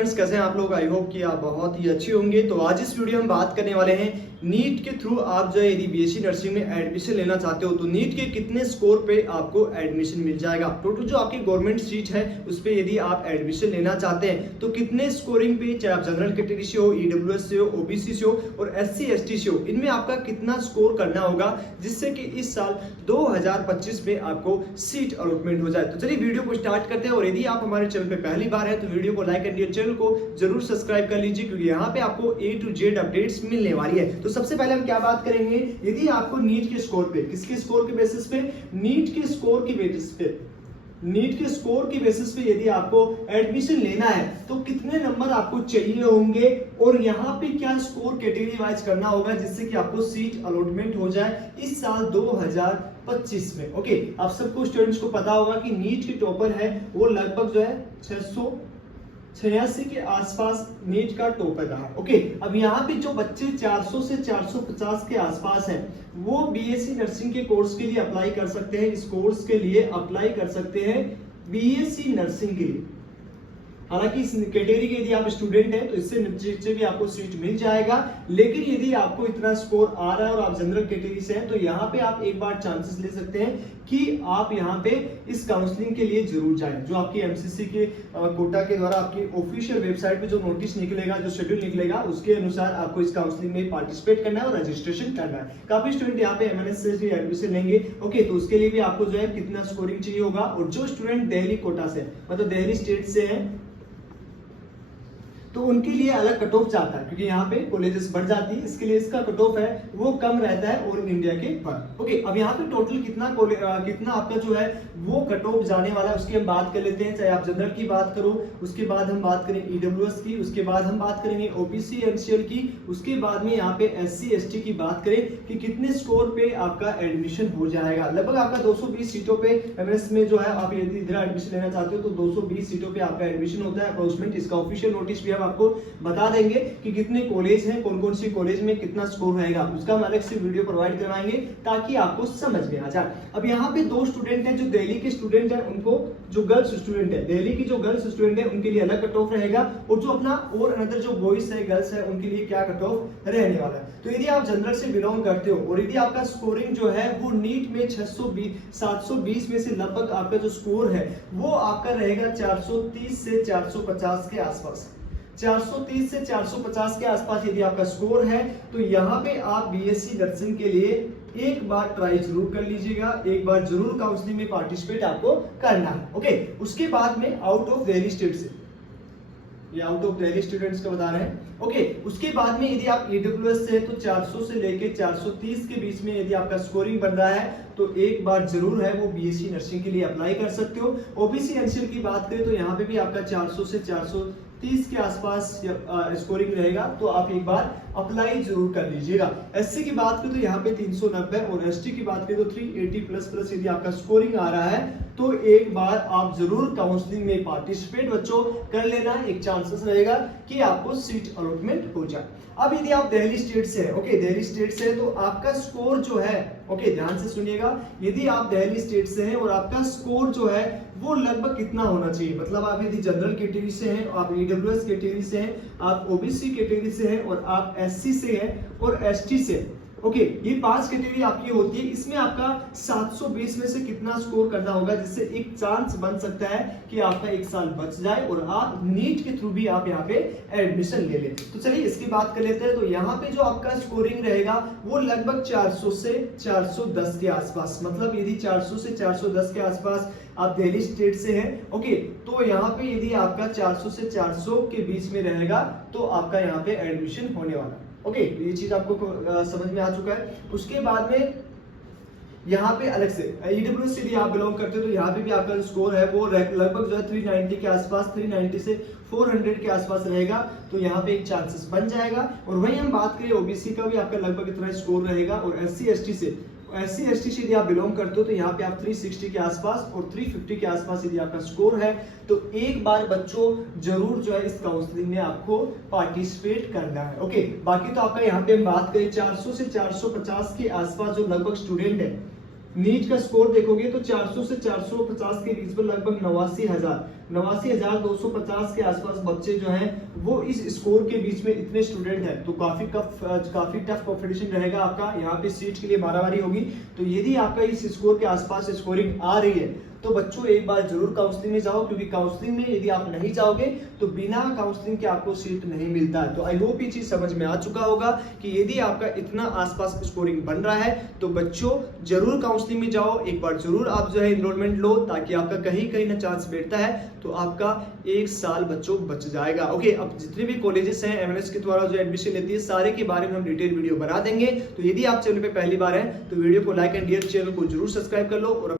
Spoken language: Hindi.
फ्रेंड्स, कैसे हैं आप लोग। आई होप कि आप बहुत ही अच्छे होंगे। तो आज इस वीडियो में बात करने वाले हैं नीट के थ्रू आप जो है यदि बीएससी नर्सिंग में एडमिशन लेना चाहते हो तो नीट के कितने स्कोर पे आपको एडमिशन मिल जाएगा। टोटल जो आपकी गवर्नमेंट सीट है उस पे यदि आप एडमिशन लेना चाहते हैं तो कितने स्कोरिंग पे, चाहे आप जनरल कैटेगरी से हो, ईडब्ल्यूएस से हो, ओबीसी से हो और एससी एसटी से हो, इनमें आपका कितना स्कोर करना होगा जिससे कि इस साल 2025 में आपको सीट अलॉटमेंट हो जाए। तो चलिए वीडियो को स्टार्ट करते हैं। और यदि आप हमारे चैनल पे पहली बार है तो वीडियो को लाइक करिए, चैनल को जरूर सब्सक्राइब कर लीजिए क्योंकि यहाँ पे आपको A to Z अपडेट्स मिलने वाली है। तो सबसे पहले हम क्या बात करेंगे, यदि आपको नीट के स्कोर पे, किसके स्कोर के बेसिस पे, नीट के स्कोर की बेसिस पे, नीट के स्कोर की बेसिस पे यदि आपको एडमिशन लेना है तो कितने नंबर आपको चाहिए होंगे और यहाँ पे क्या स्कोर कैटेगरी वाइज करना होगा जिससे कि आपको सीट अलॉटमेंट हो जाए इस साल 2025 में। ओके, आप सबको स्टूडेंट्स को पता होगा कि नीट की टॉपर है वो लगभग जो है 686 के आसपास नीट का टॉपर रहा। ओके, अब यहाँ पे जो बच्चे 400 से 450 के आसपास हैं वो बीएससी नर्सिंग के कोर्स के लिए अप्लाई कर सकते हैं। इस कोर्स के लिए अप्लाई कर सकते हैं बीएससी नर्सिंग के लिए। हालांकि इस कैटेगरी के यदि आप स्टूडेंट हैं तो इससे नीचे भी आपको सीट मिल जाएगा, लेकिन यदि आपको इतना स्कोर आ रहा है और आप जनरल कैटेगरी से हैं तो यहाँ पे आप एक बार चांसेस ले सकते हैं कि आप यहाँ पे इस काउंसलिंग के लिए जरूर जाएं। जो आपकी एमसीसी के कोटा के द्वारा आपकी ऑफिशियल वेबसाइट पे जो नोटिस निकलेगा, जो शेड्यूल निकलेगा, उसके अनुसार आपको इस काउंसलिंग में पार्टिसिपेट करना है और रजिस्ट्रेशन करना है। काफी स्टूडेंट यहाँ पे एमएनएस से भी एडमिशन लेंगे। ओके, तो उसके लिए भी आपको जो है कितना स्कोरिंग चाहिए होगा। और जो स्टूडेंट दिल्ली कोटा से, मतलब दिल्ली स्टेट से है, तो उनके लिए अलग कट ऑफ जाता है क्योंकि यहाँ पे कॉलेजेस बढ़ जाती है, इसके लिए इसका कट ऑफ है वो कम रहता है ऑल इंडिया के पर। ओके, अब यहाँ पे टोटल कितना आपका जो है वो कट ऑफ जाने वाला है उसकी हम बात कर लेते हैं। चाहे आप जनरल की बात करो, उसके बाद हम बात करें ईडब्ल्यूएस की, उसके बाद हम बात करेंगे ओबीसी एनसीएल की, उसके बाद में यहाँ पे एससी एसटी की बात करें कि कितने स्कोर पे आपका एडमिशन हो जाएगा। लगभग आपका 220 सीटों पे एमएस में जो है आप यदि इधर एडमिशन लेना चाहते हो तो 220 सीटों पे आपका एडमिशन होता है अप्रोक्सीमेट। इसका ऑफिशियल नोटिस भी आपको बता देंगे कि कितने कॉलेज हैं, कौन कौन सी कॉलेज में कितना स्कोर रहेगा, उसका हम अलग से वीडियो प्रोवाइड करवाएंगे ताकि आपको समझ में आ जाए। अब यहाँ पे दो स्टूडेंट हैं जो दिल्ली के स्टूडेंट हैं, उनको जो गर्ल्स स्टूडेंट है, दिल्ली की जो गर्ल्स स्टूडेंट है उनके लिए अलग कट ऑफ रहेगा और जो अपना और अनदर जो बॉयज है, गर्ल्स है, उनके लिए क्या कट ऑफ रहने वाला है। तो यदि आप जनरल से बिलोंग करते हो और यदि आपका स्कोरिंग जो है वो नीट में 720 में से लगभग आपका जो स्कोर है वो आपका रहेगा 430 से 450 के आसपास। 430 से 450 के आसपास यदि आपका स्कोर है तो यहाँ पे आप बीएससी नर्सिंग के लिए एक बार ट्राई जरूर कर लीजिएगा, एक बार जरूर काउंसलिंग में पार्टिसिपेट आपको करना है। ओके, उसके बाद में आउट ऑफ दिल्ली स्टेट से, ये आउट ऑफ दिल्ली स्टूडेंट्स का बता रहे हैं। ओके, उसके बाद में यदि आप ईडब्ल्यूएस से तो 400 से लेके 430 के बीच में यदि आपका स्कोरिंग बन रहा है तो एक बार जरूर है वो बीएससी नर्सिंग के लिए अप्लाई कर सकते हो। ओबीसी एनसीएल की बात करें तो यहाँ पे भी आपका 400 से 430 के आसपास स्कोरिंग रहेगा, तो आप एक बार अप्लाई जरूर कर लीजिएगा। एससी की बात करें तो यहाँ पे 390 और एसटी की बात करें तो 380 प्लस यदि आपका स्कोरिंग आ रहा है तो एक बार आप जरूर काउंसलिंग में पार्टिसिपेट बच्चों कर लेना, एक चांसेस रहेगा कि आपको सीट अलॉटमेंट हो जाए। अब यदि आप दिल्ली स्टेट से है, ओके, दिल्ली स्टेट से है तो आपका स्कोर जो है, ओके ध्यान से सुनिएगा, यदि आप दिल्ली स्टेट से हैं और आपका स्कोर जो है वो लगभग कितना होना चाहिए, मतलब आप यदि जनरल कैटेगरी से हैं, आप ईडब्ल्यूएस कैटेगरी से हैं, आप ओबीसी कैटेगरी से हैं और आप एससी से हैं और एसटी से हैं। ओके, ये 5 कैटेगरी आपकी होती है। इसमें आपका 720 में से कितना स्कोर करना होगा जिससे एक चांस बन सकता है कि आपका एक साल बच जाए और आप नीट के थ्रू भी आप यहाँ पे एडमिशन ले लें। तो चलिए इसकी बात कर लेते हैं। तो यहाँ पे जो आपका स्कोरिंग रहेगा वो लगभग 400 से 410 के आसपास, मतलब यदि 400 से 410 के आसपास आप दिल्ली स्टेट से हैं, ओके, तो यहाँ पे यदि आपका 400 से 400 के बीच में रहेगा तो आपका यहाँ पे एडमिशन होने वाला है। ओके, ये चीज आपको समझ में आ चुका है। उसके बाद में यहाँ पे अलग से ईडब्ल्यूएस से भी आप बिलोंग करते हो तो यहाँ पे भी आपका जो स्कोर है वो लगभग जो है 390 के आसपास, 390 से 400 के आसपास रहेगा, तो यहाँ पे एक चांसेस बन जाएगा। और वहीं हम बात करें ओबीसी का भी आपका लगभग इतना स्कोर रहेगा। और एससी एसटी से यदि आप बिलोंग करते हो तो यहाँ पे आप 360 के आसपास और 350 के आसपास यदि आपका स्कोर है तो एक बार बच्चों जरूर जो है इस काउंसलिंग में आपको पार्टिसिपेट करना है। ओके, बाकी तो आपका यहाँ पे हम बात करें 400 से 450 के आसपास जो लगभग स्टूडेंट है, नीट का स्कोर देखोगे तो 400 से 450 के बीच में लगभग 89,000 89,250 के आसपास बच्चे जो हैं वो इस स्कोर के बीच में इतने स्टूडेंट हैं, तो काफी टफ कंपटीशन रहेगा आपका। यहाँ पे सीट के लिए मारामारी होगी। तो यदि आपका इस स्कोर के आसपास स्कोरिंग आ रही है तो बच्चों एक बार जरूर काउंसलिंग में जाओ, क्योंकि काउंसलिंग में यदि आप नहीं जाओगे तो बिना काउंसलिंग के आपको सीट नहीं मिलता है। तो आई होप ये चीज समझ में आ चुका होगा कि यदि आपका इतना आसपास स्कोरिंग बन रहा है तो बच्चों जरूर काउंसलिंग में जाओ, एक बार जरूर आप जो है एनरोलमेंट लो, ताकि आपका कहीं ना चांस बैठता है तो आपका 1 साल बच्चों बच जाएगा। ओके, अब जितने भी कॉलेजेस हैं एमएनएस के द्वारा जो एडमिशन लेती है सारे के बारे में हम डिटेल वीडियो बना देंगे। तो यदि आप चैनल पे पहली बार हैं तो वीडियो को लाइक एंड डियर चैनल को जरूर सब्सक्राइब कर लो और